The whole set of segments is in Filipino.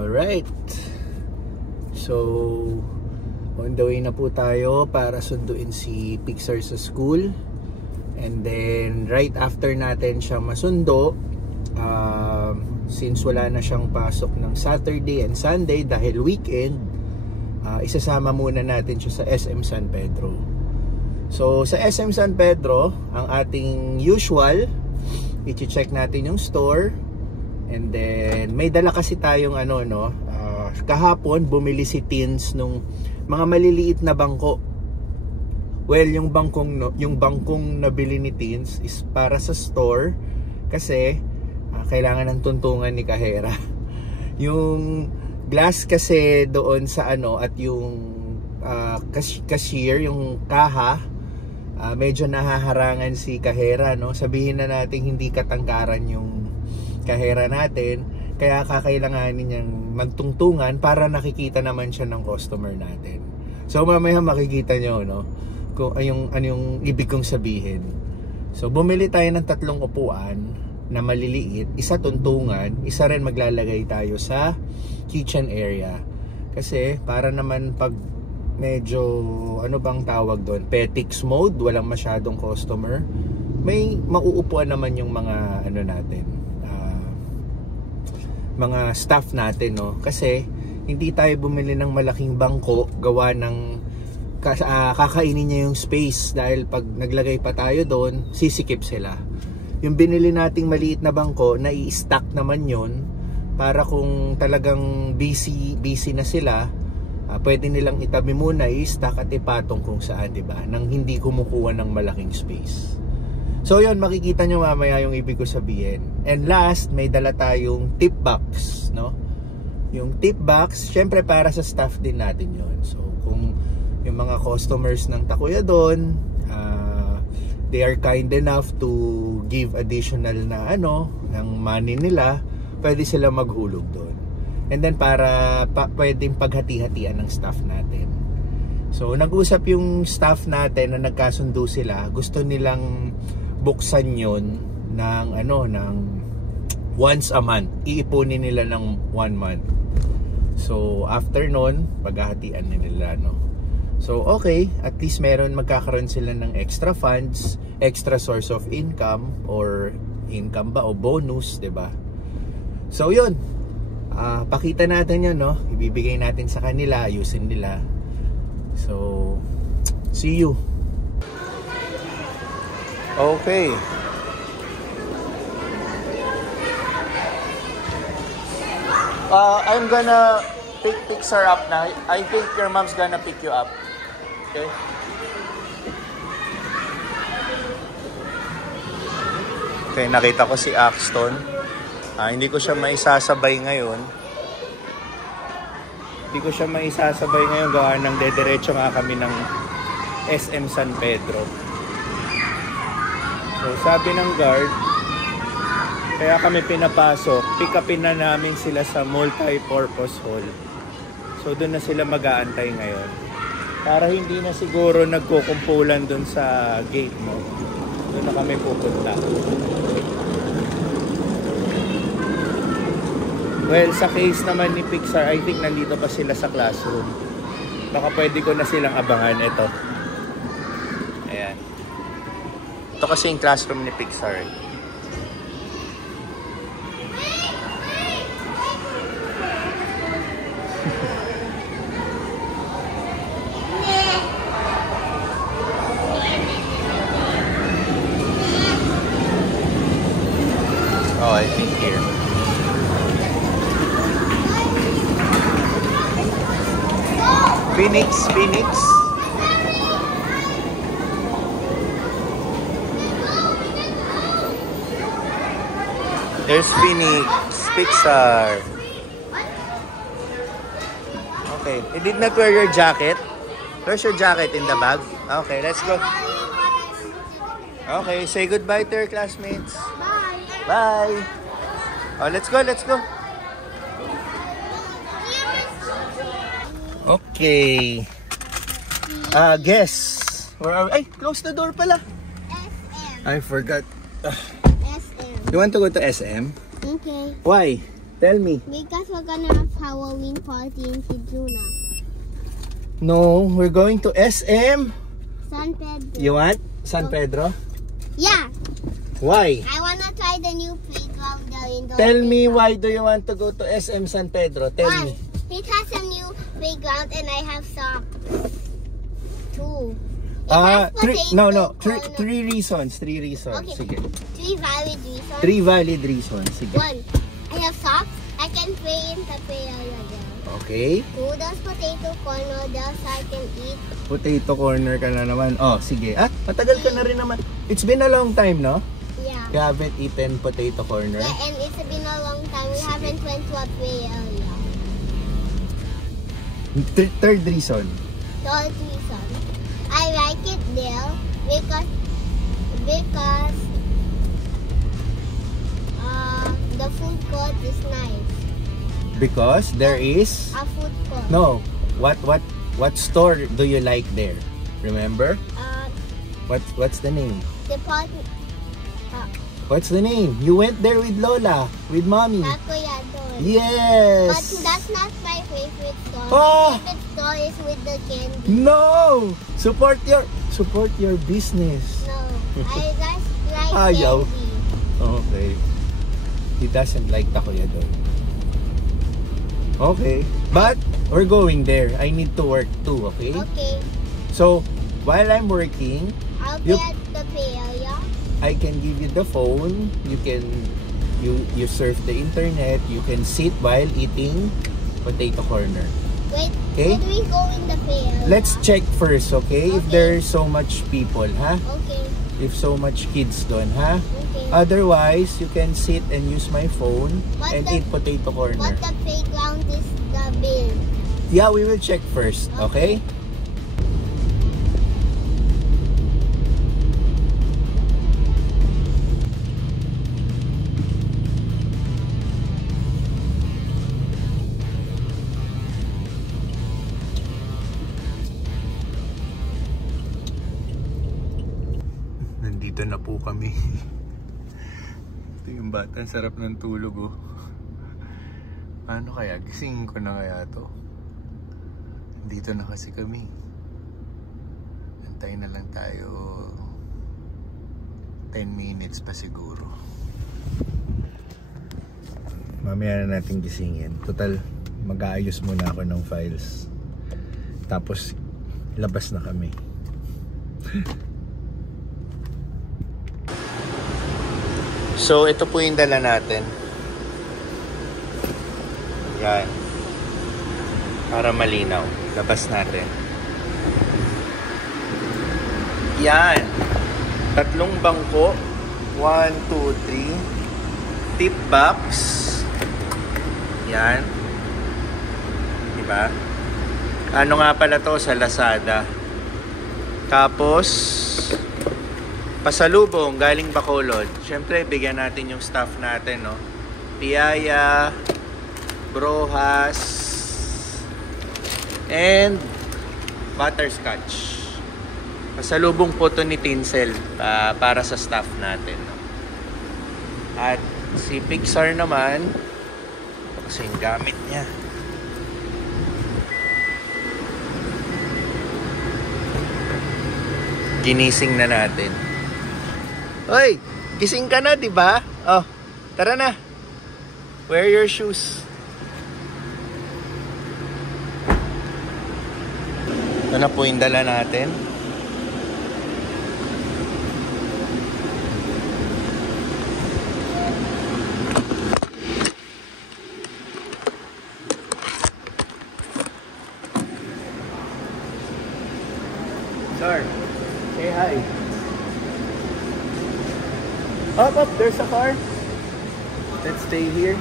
Alright. So, on the way na po tayo para sunduin si Pixar sa school. And then, right after natin siya masundo, since wala na siyang pasok ng Saturday and Sunday dahil weekend, isasama muna natin siya sa SM San Pedro. So, sa SM San Pedro, ang ating usual, i-check natin yung store. And then, may dala kasi tayong kahapon bumili si Teens nung mga maliliit na bangko. Well, yung bangkong nabili ni Teens is para sa store kasi kailangan ng tuntungan ni Kahera. Yung glass kasi doon sa at yung cashier, yung kaha, medyo nahaharangan si Kahera, no? Sabihin na natin hindi katangkaran yung Kahera natin, kaya kakailanganin niyang magtungtungan para nakikita naman siya ng customer natin. So mamaya makikita nyo, no, kung anong ibig kong sabihin. So bumili tayo ng 3 upuan na maliliit, isa tuntungan, isa rin maglalagay tayo sa kitchen area. Kasi para naman pag medyo bang tawag doon, petics mode, walang masyadong customer, may mauupuan naman yung mga natin, mga staff natin, no? Kasi hindi tayo bumili ng malaking bangko gawa ng kakainin niya yung space, dahil pag naglagay pa tayo doon, sisikip sila. Yung binili nating maliit na bangko, nai-stack naman yon para kung talagang busy na sila, pwede nilang itabi muna, i-stack at ipatong kung saan, diba? Nang hindi kumukuha ng malaking space. So yun, makikita nyo mamaya yung ibig ko sabihin. And last, may dala tayong tip box, no? Yung tip box, syempre para sa staff din natin yun. So kung yung mga customers ng Takuya doon, they are kind enough to give additional na ng money nila, pwede sila maghulog doon. And then para pwedeng paghati-hatian ng staff natin. So nag-usap yung staff natin na nagkasundo sila, gusto nilang buksan yon ng ng once a month. Iipunin nila ng 1 month. So after nun, paghahatian nila, no. So okay, at least magkakaroon sila ng extra funds, extra source of income, or income ba o bonus, 'di ba? So yun. Pakita natin 'yan, no. Ibibigay natin sa kanila, ayusin nila. So see you. Okay. I'm gonna pick Pixar up now. I think your mom's gonna pick you up. Okay? Okay, nakita ko si Axton. Hindi ko siya maisasabay ngayon. Gawa ng dediretso nga kami ng SM San Pedro. So sabi ng guard, kaya kami pinapasok, pick upin na namin sila sa multi-purpose hall. So doon na sila mag-aantay ngayon. Para hindi na siguro nagkukumpulan doon sa gate mo. Doon na kami pupunta. Well, sa case naman ni Pixar, I think nandito pa sila sa classroom. Baka pwede ko na silang abangan. Ito. Ayan. Ito kasi yung classroom ni Pixar. Oh, I think here. Phoenix. There's Phoenix, Pixar. Okay, you did not wear your jacket? Where's your jacket? In the bag? Okay, let's go. Okay, say goodbye to your classmates. Bye. Oh, let's go. Okay. Guess. Where are we? Ay, close the door pala. SM. I forgot. SM. You want to go to SM? Okay. Why? Tell me. Because we're gonna have Halloween party in Kizuna. No, we're going to SM. San Pedro. You want San Pedro? Yeah. Why? I wanna try the new playground there in the Tell me, why do you want to go to SM San Pedro? Tell me. It has a new playground and I have some. 2. Three reasons. Okay. Sige. 3 valid reasons. 3 valid reasons. Sige. 1. I have socks. I can play in the area there. Okay. 2. There's potato corner there so I can eat. Potato corner ka na naman. Oh, sige. Matagal ka na rin naman. It's been a long time, no? Yeah. You haven't eaten potato corner? Yeah, and it's been a long time. We haven't went to a play area. Third reason. Third reason. I like it there because the food court is nice. Because there is A food court. no. What store do you like there? Remember? What's the name? Department. What's the name? You went there with Lola, with Mommy. Takoyadon. Yes. But that's not my favorite store. Oh. My favorite store is with the candy. No. Support your business. No, I just like Ayaw. candy. Okay. He doesn't like takoyadon. Okay. But we're going there. I need to work too, okay? Okay, So, while I'm working, I'll be You- at the play area. I can give you the phone. You surf the internet. You can sit while eating potato corner. Wait, Okay. should we go in the play area? Let's check first, okay? If Okay. there's so much people, ha? Okay, If so much kids doon, ha? okay. Otherwise, you can sit and use my phone But and the- eat potato corner. But the playground is the bill. Yeah, we will check first, okay? Nandito na po kami. Ito yung bata, sarap ng tulog, oh. Paano kaya? Gisingin ko na kaya to? Dito na kasi kami. Antay na lang tayo 10 minutes pa siguro. Mamaya na natin gisingin. Total, mag-aayos muna ako ng files. Tapos, labas na kami. So, ito po yung dala natin. Yan. Para malinaw. Labas natin. Yan. 3 bangko. 1, 2, 3. Tip box. Yan. Diba? Ano nga pala to sa Lazada. Tapos, pasalubong galing Bacolod. Siyempre, bigyan natin yung staff natin, no? Piyaya, brojas, and butterscotch. Pasalubong po to ni Tinsel para sa staff natin, no? At si Pixar naman, kasi yung gamit niya. Ginising na natin. Hoy, gising ka na, 'di ba? Oh, tara na. Wear your shoes. Ito na po yung dala natin. Sir, say hi. Up, there's a car. Let's stay here.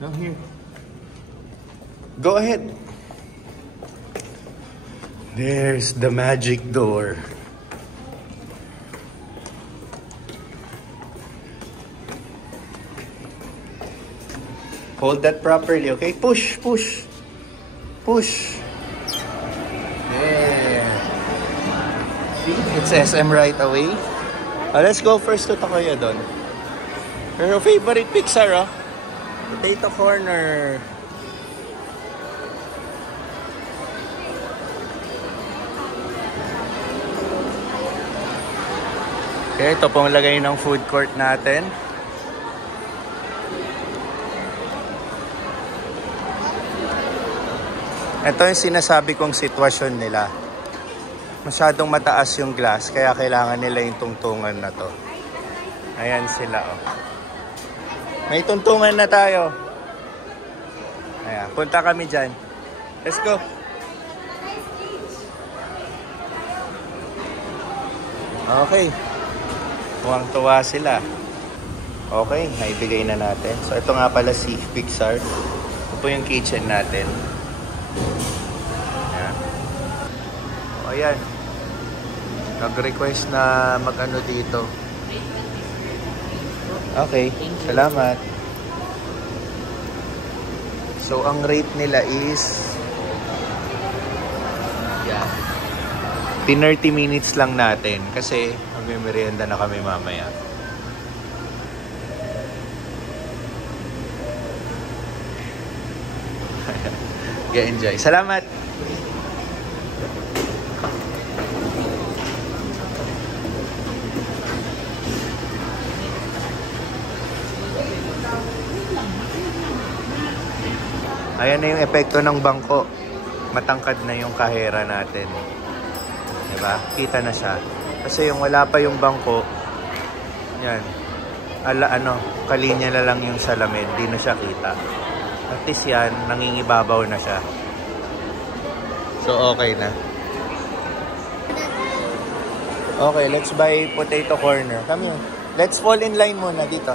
No, here. Go ahead. There's the magic door. Hold that properly, okay? Push, push. Push. There. See? It's SM right away. Let's go first to Takoyadon. Pero favorite Pixar, oh. Potato corner. Okay, ito pong lagay ng food court natin. Ito yung sinasabi kong sitwasyon nila. Masyadong mataas yung glass, kaya kailangan nila yung tungtungan na to. Ayan sila, oh. May tungtungan na tayo. Ayan, punta kami dyan. Let's go. Okay. Tuwang-tuwa sila. Okay, naibigay na natin. So, ito nga pala si Pixar. Ito po yung kitchen natin. Ayan. O, ayan. Nag-request na mag-ano dito. Okay, salamat. So, ang rate nila is 30 minutes lang natin kasi magme-merienda na kami mamaya. Enjoy. Salamat! Ayan na yung epekto ng bangko. Matangkad na yung kahera natin. Diba? Kita na siya. Kasi yung wala pa yung bangko, yan. Kalinya na lang yung salamin. Di na siya kita. At least yan, nangingibabaw na siya. So, okay na. Okay, let's buy potato corner. Come here. Let's fall in line muna dito.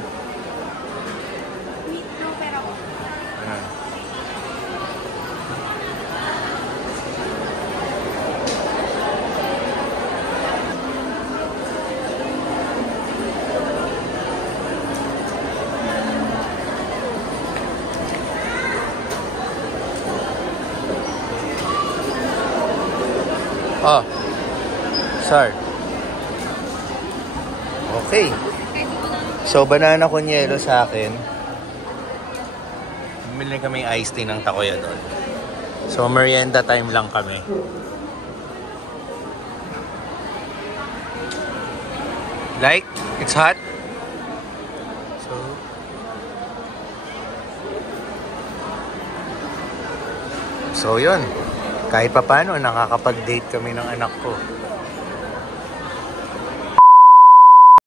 Oh, sir. Okay. So, banana kunyelo sa akin. Bumili kami iced tea ng takoya doon. So, merienda time lang kami. Like, it's hot. So, yun. Kahit pa paano, nakakapag-date kami ng anak ko.